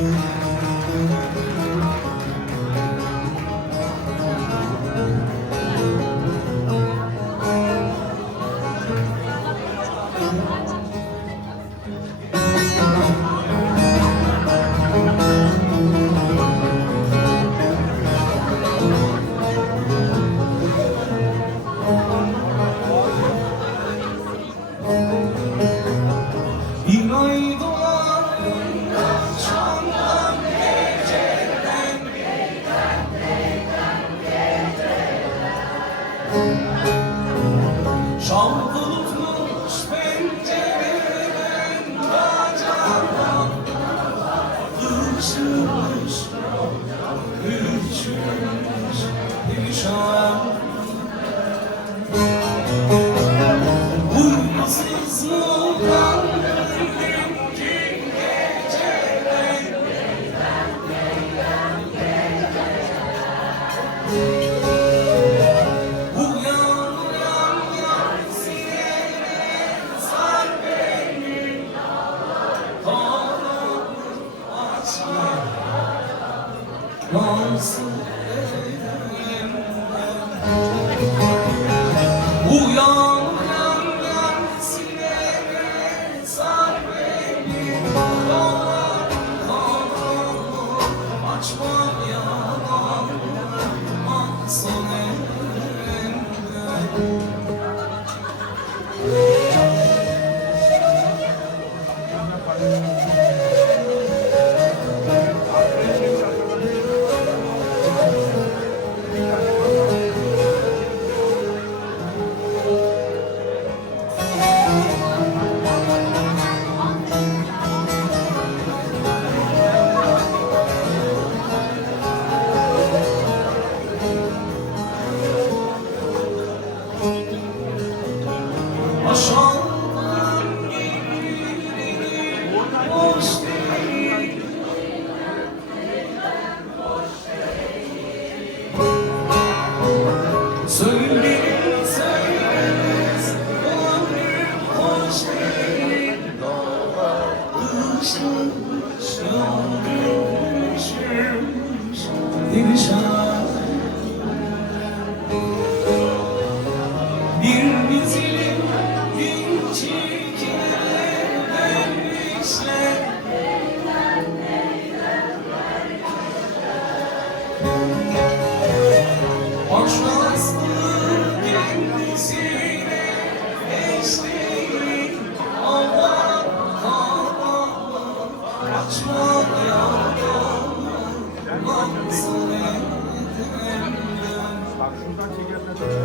Bir ay doğar çamdan geceden şam bulutmuş pencereden bacadan ışılmış üşümüş perişan uykusuzluğundan nasıl uyan uyan uyan sineme sar beni dolar karanlık açma yanarım son elimden. Aşağıdan gelirim boş değil. Söylerim söylemez gönlüm hoş değil. Işılmış yârim üşümüş perişan. Bir güzelim çirkinlerden işler başlasın kendisine eş değil. Allah Allah açma yanarım nasıl edemem.